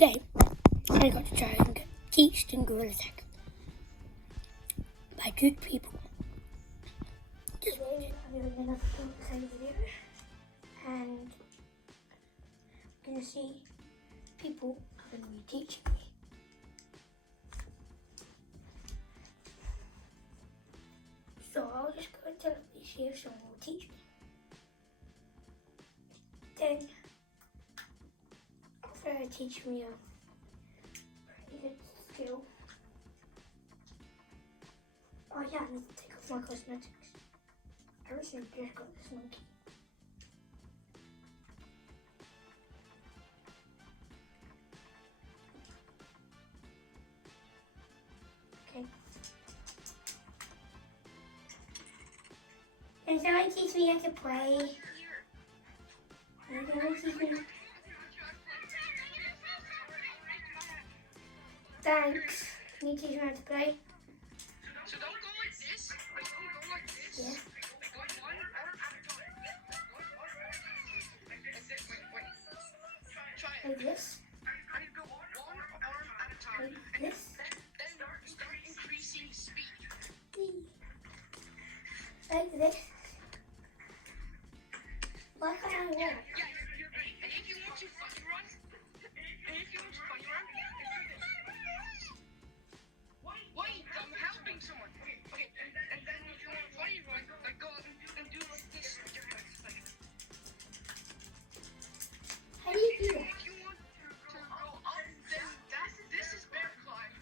Today, I got to try and teach in Gorilla Tech by good people. Just waiting, I'm doing another the same video, and I'm going to see people are going to be teaching me. So I'll just go and tell them this year someone will teach me. Then, after they teach me a pretty good skill, oh yeah, I need to take off my cosmetics. I recently just got this monkey. Okay. And someone teach me how to play. And someone teach me. Thanks. Can you teach me how to play? So don't go like this. Like, don't go like this. Yeah. Try it. Like this. I need to go one arm at a time. Like And this. then start increasing speed. Like this. Why can't I walk? Yeah, you're good. And if you want to funny run, wait, I'm helping someone. Okay, and then if you want to funny run, like go up and do like this with your hands. Like, How do you do that? if you want to go up, then this is bear climb.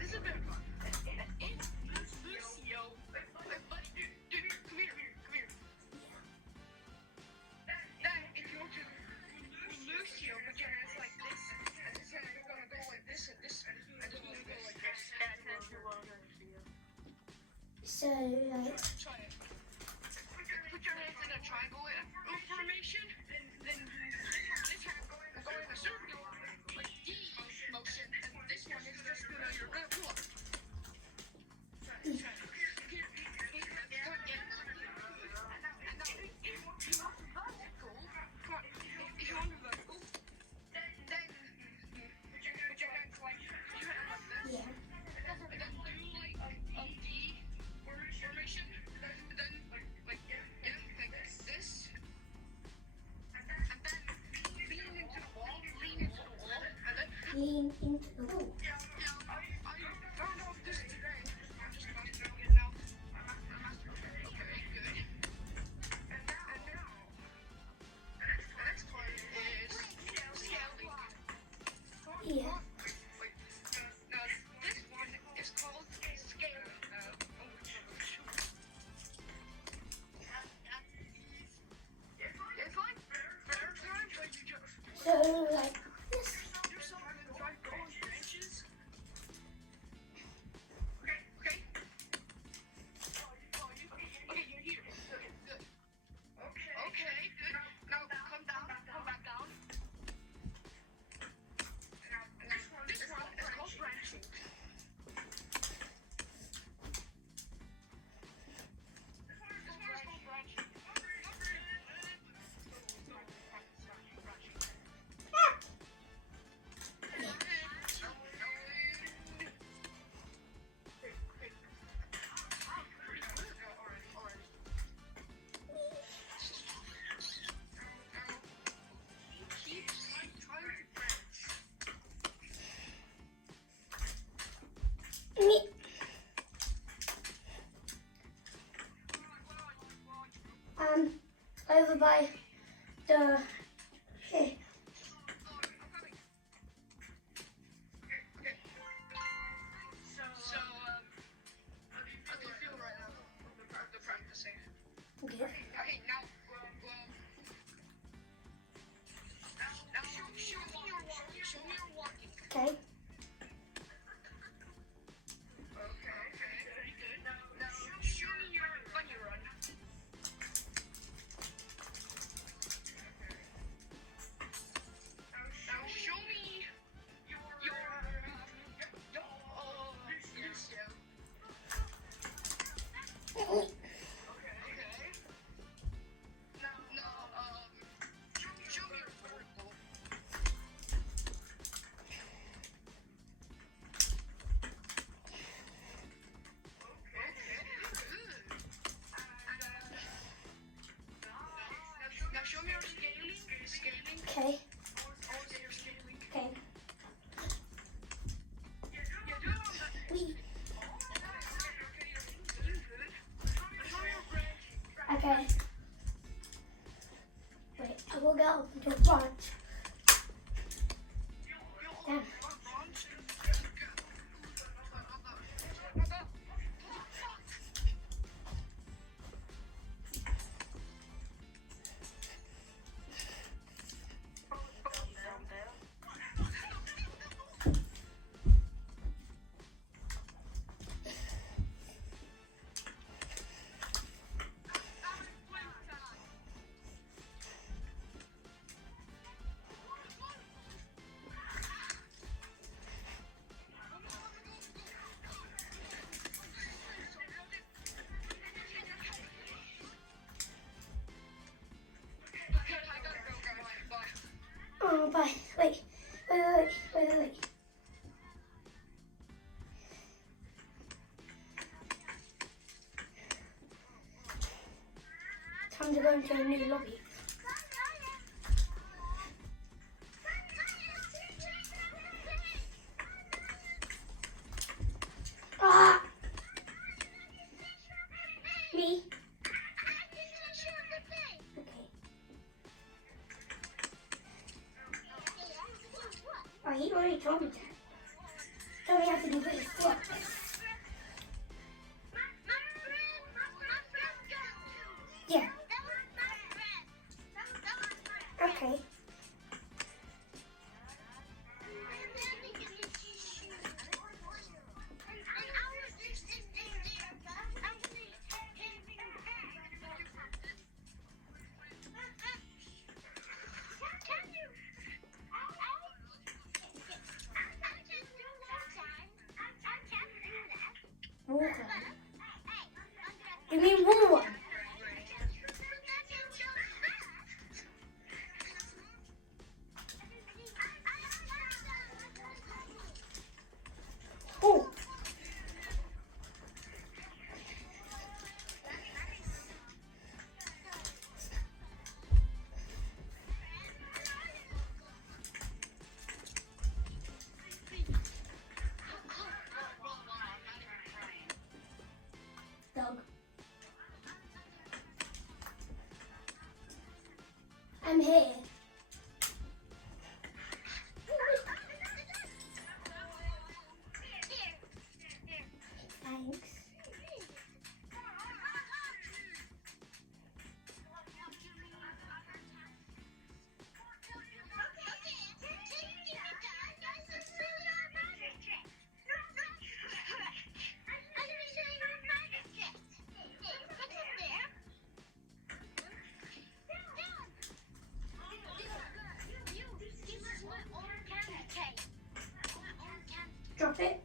This is bear climb. It's Lucio. But dude, come here. Then if you want to Lucio, put your hands like this, and this hand is gonna go like this, and this hand is gonna go like this. So, like, Try it. Put your hands in a triangle formation, then this hand will go in a circle, like D motion, and this one is just you're gonna pull up. Try it. Here, come again. And now, if you want to vertical, come on, if you want to vertical, then put your hands like this. yeah. And then do like a D formation, and then like this, and then lean into the wall, and then Lean into the wall. I found out this today. I'm just mastering it now. Okay, good. And now the next part is scaling. Yeah. Wait, now this one is called scale. It's like bear climb, like you just So, like, this. do something like those branches. Okay. Okay, you're here. Good. Okay, good. Now come down. Come back down. And this one is called branching. This one is called branching. Me. Over by the. Here. So, how do you feel right now after practicing? Good. Okay, now show me your walking. Show me your walking. Okay. Okay, very good. Now show me your bunny run. Okay. Okay. Wee. Okay. Wait, I will go into a branch. Damn. Oh, bye. Wait. Time to go into a new lobby. Ah! Me? Okay. Oh, he already told me that. Tell me how to do this. What? Yeah. Okay. Walker. You mean Woolworth? Oh. Dog. I'm here. Thanks. Drop it.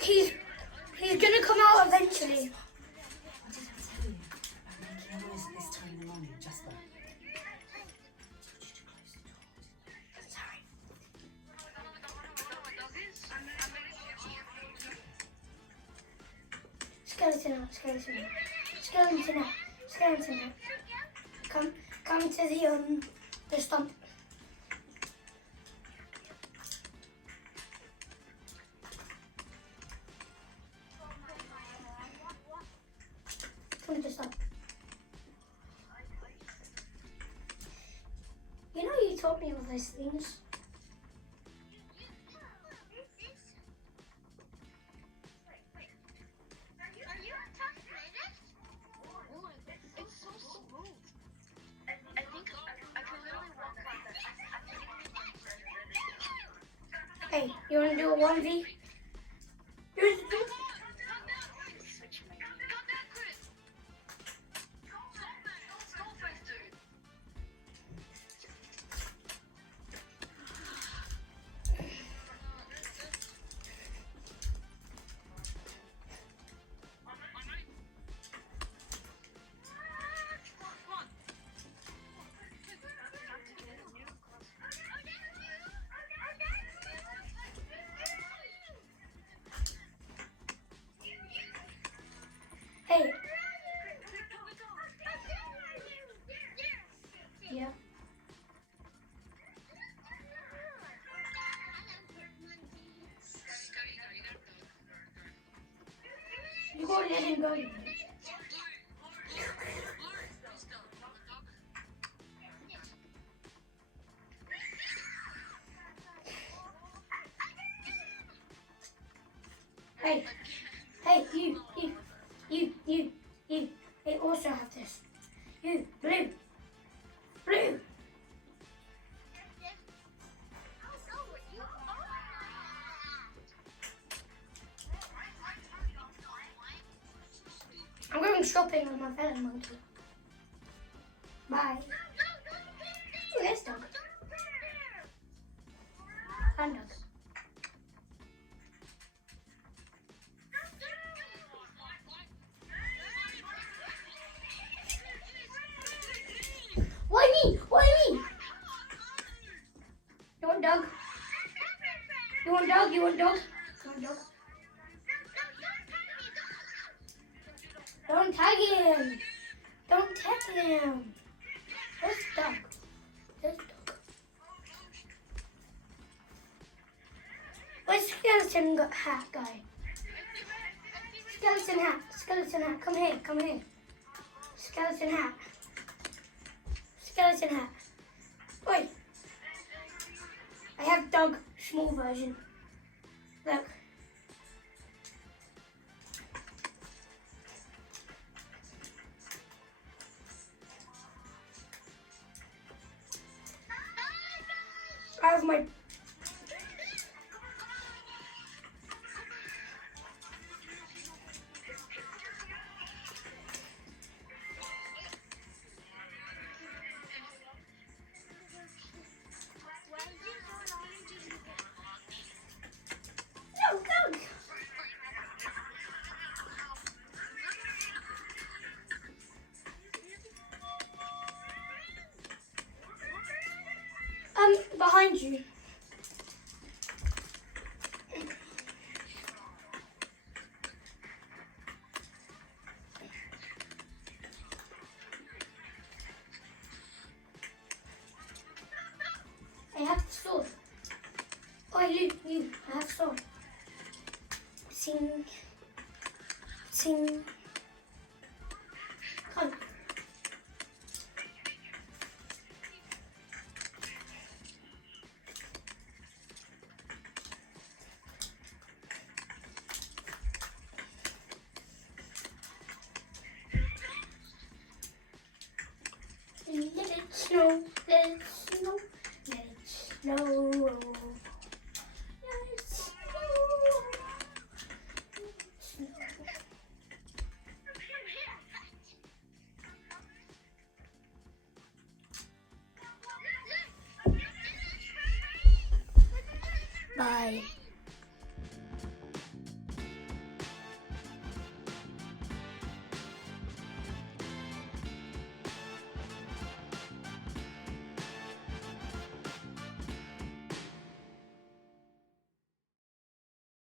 He's gonna come out eventually. What did I tell you about making a noise at this time in the morning, Jasper? I told you to close the door. Sorry. Skeleton. Come to the stump. Come to the stump. You know you taught me all those things. It's so smooth. I think I can literally walk like that. Hey, you wanna do a 1v? You gotta let him go. Hey, hey, you. They also have this. You, blue. I'm going shopping with my fellow monkey. Bye. Ooh, there's dog. And dog. Why me? You want dog? You want dog? You want dog? Don't tag him. Don't tag him. Where's dog? Where's skeleton hat guy? Skeleton hat. Come here. Skeleton hat. Oi. I have dog, small version. Look. I have my... No, go! Behind you. I have the sword. Oh, you. I have sword. Sing. Come. Let it snow.